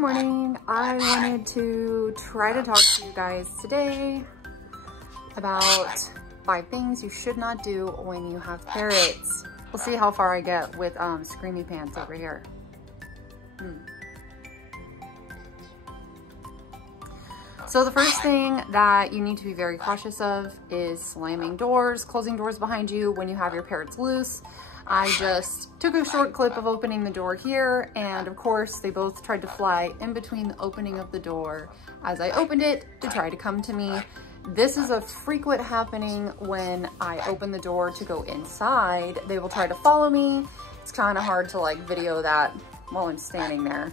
morning. I wanted to try to talk to you guys today about 5 things you should not do when you have parrots. We'll see how far I get with Screamy Pants over here. So the first thing that you need to be very cautious of is slamming doors, closing doors behind you when you have your parrots loose. I just took a short clip of opening the door here, and of course they both tried to fly in between the opening of the door as I opened it to try to come to me. This is a frequent happening when I open the door to go inside. They will try to follow me. It's kind of hard to like video that while I'm standing there.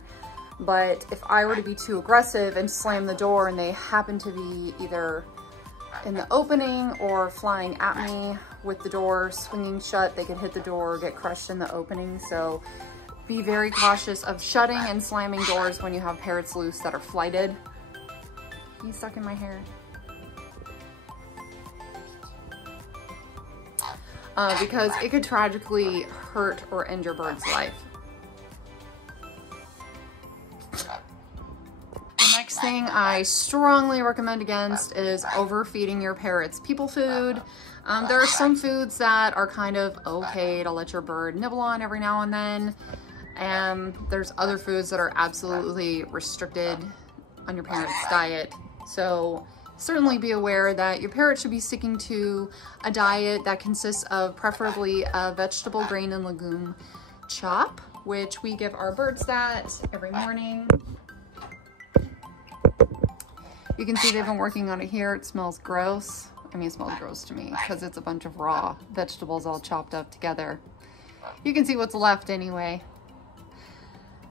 But if I were to be too aggressive and slam the door and they happen to be either in the opening or flying at me with the door swinging shut, they could hit the door or get crushed in the opening. So be very cautious of shutting and slamming doors when you have parrots loose that are flighted. He's stuck in my hair. Because it could tragically hurt or end your bird's life. The next thing I strongly recommend against is overfeeding your parrots people food. There are some foods that are kind of okay to let your bird nibble on every now and then. And there's other foods that are absolutely restricted on your parrot's diet. So certainly be aware that your parrot should be sticking to a diet that consists of preferably a vegetable, grain, and legume chop, which we give our birds that every morning. You can see they've been working on it here. It smells gross. I mean, it smells gross to me because it's a bunch of raw vegetables all chopped up together. You can see what's left anyway.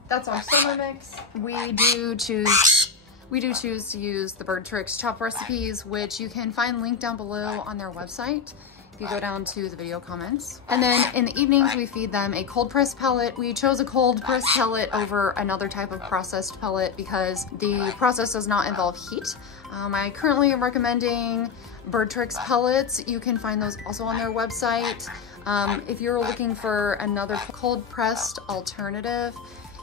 That's our summer mix. We do choose to use the Bird Tricks chop recipes, which you can find linked down below on their website if you go down to the video comments. And then in the evenings, we feed them a cold pressed pellet. We chose a cold pressed pellet over another type of processed pellet because the process does not involve heat. I currently am recommending Bird Tricks pellets. You can find those also on their website. If you're looking for another cold pressed alternative,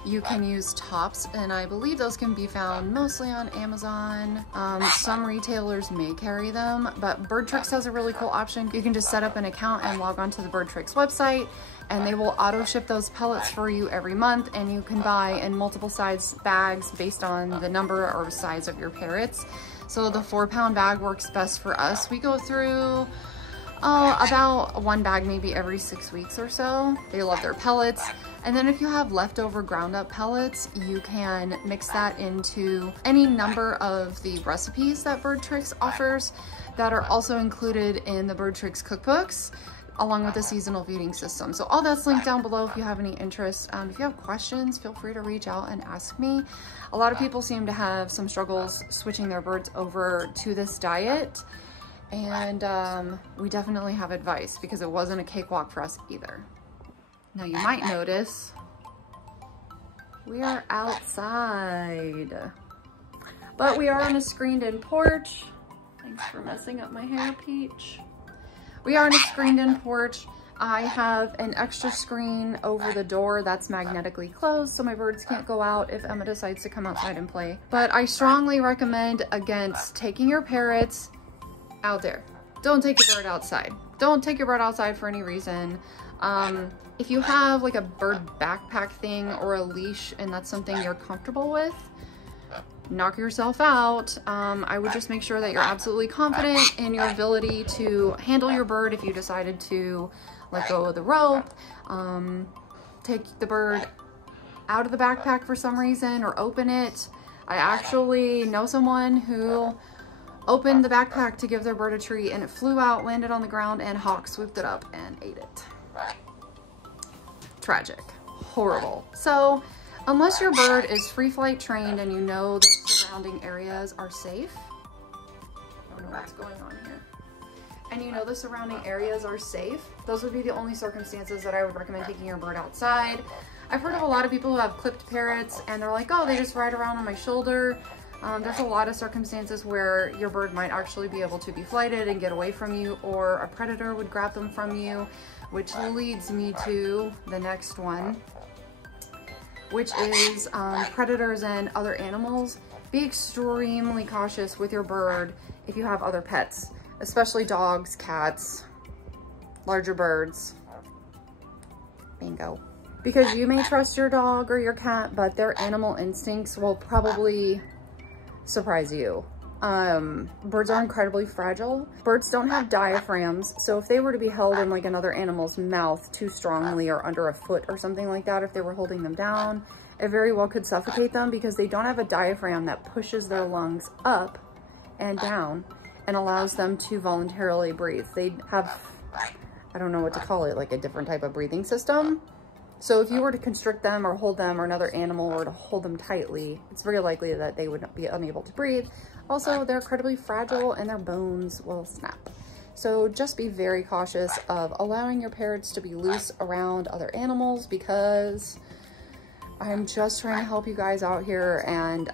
you can use tops, and I believe those can be found mostly on Amazon. Some retailers may carry them, but Bird Tricks has a really cool option. You can just set up an account and log on to the Bird Tricks website, and they will auto ship those pellets for you every month, and you can buy in multiple size bags based on the number or size of your parrots. So the 4-pound bag works best for us. We go through about 1 bag maybe every 6 weeks or so. They love their pellets. And then if you have leftover ground up pellets, you can mix that into any number of the recipes that Bird Tricks offers that are also included in the Bird Tricks cookbooks, along with the seasonal feeding system. So all that's linked down below if you have any interest. If you have questions, feel free to reach out and ask me. A lot of people seem to have some struggles switching their birds over to this diet. And we definitely have advice because it wasn't a cakewalk for us either. Now you might notice we are outside, but we are on a screened-in porch. Thanks for messing up my hair, Peach. We are on a screened-in porch. I have an extra screen over the door that's magnetically closed so my birds can't go out if Emma decides to come outside and play. But I strongly recommend against taking your parrots out there. Don't take your bird outside. Don't take your bird outside for any reason. If you have like a bird backpack thing or a leash and that's something you're comfortable with, knock yourself out. I would just make sure that you're absolutely confident in your ability to handle your bird if you decided to let go of the rope, take the bird out of the backpack for some reason or open it. I actually know someone who opened the backpack to give their bird a treat and it flew out, landed on the ground, and hawk swooped it up and ate it. Tragic. Horrible. So unless your bird is free flight trained and you know the surrounding areas are safe, I don't know what's going on here, and you know the surrounding areas are safe, those would be the only circumstances that I would recommend taking your bird outside. I've heard of a lot of people who have clipped parrots and they're like, oh, they just ride around on my shoulder. There's a lot of circumstances where your bird might actually be able to be flighted and get away from you, or a predator would grab them from you, which leads me to the next one. which is predators and other animals. Be extremely cautious with your bird if you have other pets, especially dogs, cats, larger birds. Bingo. Because you may trust your dog or your cat, but their animal instincts will probably surprise you. Birds are incredibly fragile. Birds don't have diaphragms, so if they were to be held in like another animal's mouth too strongly or under a foot or something like that, if they were holding them down, it very well could suffocate them because they don't have a diaphragm that pushes their lungs up and down and allows them to voluntarily breathe. They have, I don't know what to call it, like a different type of breathing system. So if you were to constrict them or hold them, or another animal were to hold them tightly, it's very likely that they would be unable to breathe. Also, they're incredibly fragile and their bones will snap. So just be very cautious of allowing your parrots to be loose around other animals, because I'm just trying to help you guys out here, and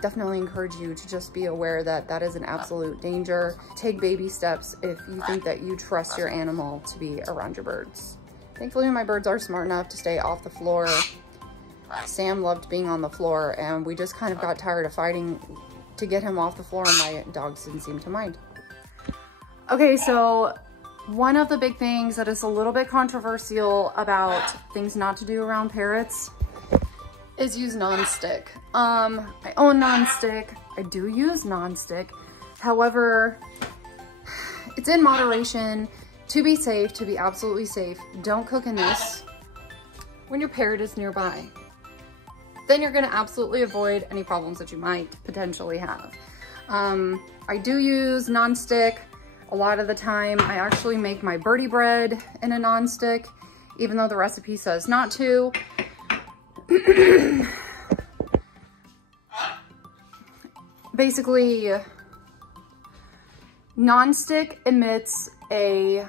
definitely encourage you to just be aware that that is an absolute danger. Take baby steps if you think that you trust your animal to be around your birds. Thankfully, my birds are smart enough to stay off the floor. Sam loved being on the floor, and we just kind of got tired of fighting to get him off the floor, and my dogs didn't seem to mind. Okay, so one of the big things that is a little bit controversial about things not to do around parrots is use non-stick. I own non-stick. I do use non-stick. However, it's in moderation. To be safe, to be absolutely safe, don't cook in this when your parrot is nearby. Then you're gonna absolutely avoid any problems that you might potentially have. I do use non-stick a lot of the time. I actually make my birdie bread in a non-stick, even though the recipe says not to. Basically, non-stick emits a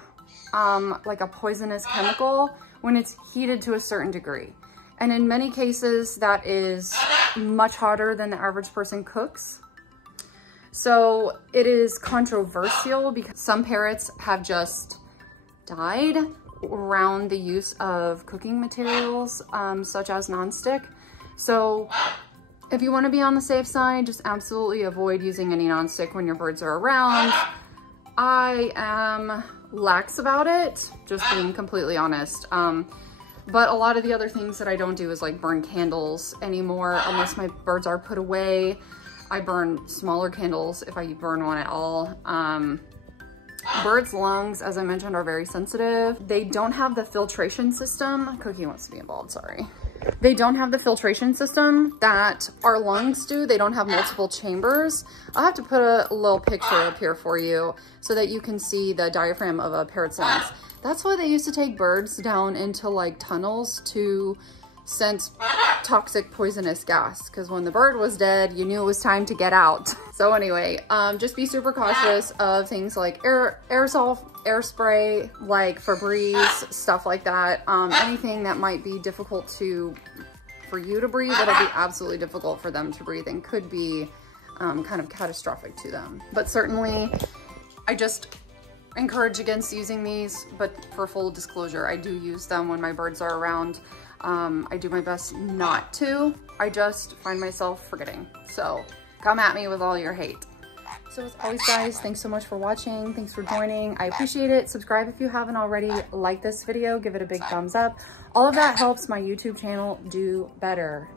like a poisonous chemical when it's heated to a certain degree. And in many cases, that is much hotter than the average person cooks. So it is controversial because some parrots have just died around the use of cooking materials, such as nonstick. So if you want to be on the safe side, just absolutely avoid using any nonstick when your birds are around. I am lax about it, just being completely honest. But a lot of the other things that I don't do is like burn candles anymore, unless my birds are put away. I burn smaller candles if I burn one at all. Birds' lungs, as I mentioned, are very sensitive. They don't have the filtration system. Cookie wants to be involved, sorry. They don't have the filtration system that our lungs do. They don't have multiple chambers. I'll have to put a little picture up here for you so that you can see the diaphragm of a parrot's lungs. That's why they used to take birds down into like tunnels to sense toxic poisonous gas, because when the bird was dead, you knew it was time to get out. So anyway, just be super cautious of things like aerosol, air spray, like Febreze, stuff like that. Anything that might be difficult for you to breathe, it'll be absolutely difficult for them to breathe and could be kind of catastrophic to them. But certainly, I just encourage against using these, but for full disclosure, I do use them when my birds are around. I do my best not to. I just find myself forgetting. So come at me with all your hate. So as always, guys, thanks so much for watching. Thanks for joining. I appreciate it. Subscribe if you haven't already. Like this video, give it a big thumbs up. All of that helps my YouTube channel do better.